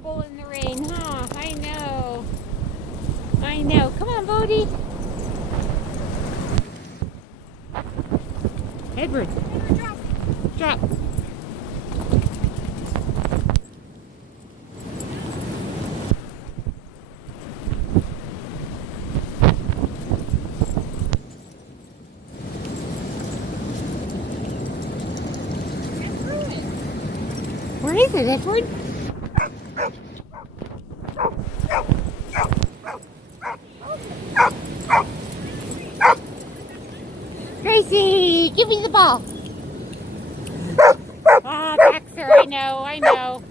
miserable in the rain, huh? I know. I know. Come on, Bodie. Edward. Drop. Where is it, Edward? Gracie, give me the ball. Ah, Baxter, I know.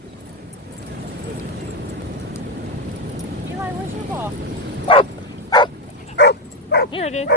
Eli, where's your ball? Here it is.